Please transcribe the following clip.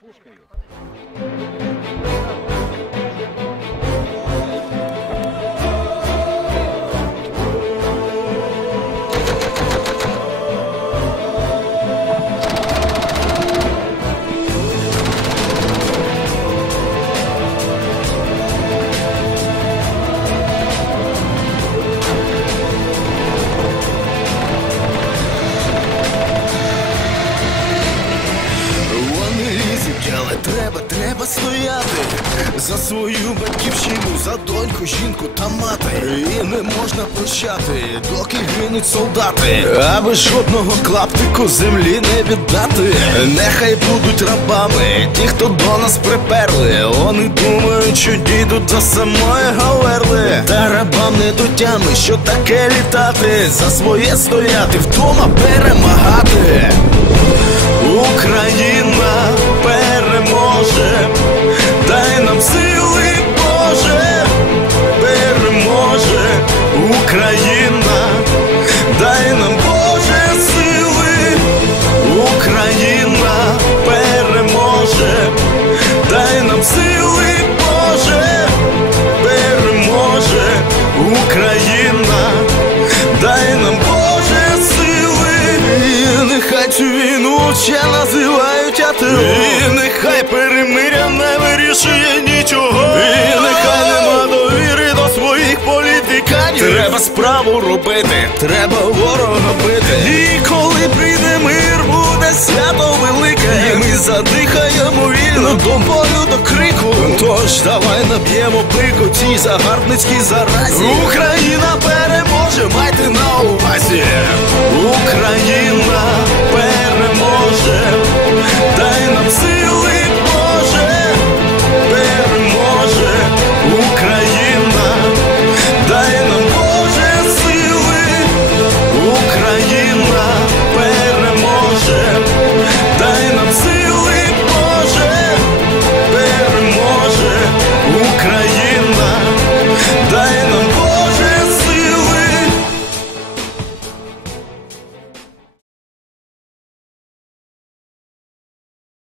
пушкою. Треба, треба стояти за свою батьківщину, за доньку, жінку та мати. І не можна прощати, доки гинуть солдати, аби жодного клаптику землі не віддати. Нехай будуть рабами, ті, хто до нас приперли. Вони думають, що дійдуть за самої гаверли. Та рабам не до тями, що таке літати, за своє стояти, вдома перемагати. Україна переможе, дай нам сили, Боже, переможе. Україна, дай нам Боже сили, і нехай цю війну ще називають АТО І нехай перемиря не вирішує нічого. І нехай нема довіри до своїх політиканів. Треба справу робити, треба ворога задихаємо вільно до болю, до крику. Тож давай наб'ємо пику цій загарбницькій заразі. Україна переможе,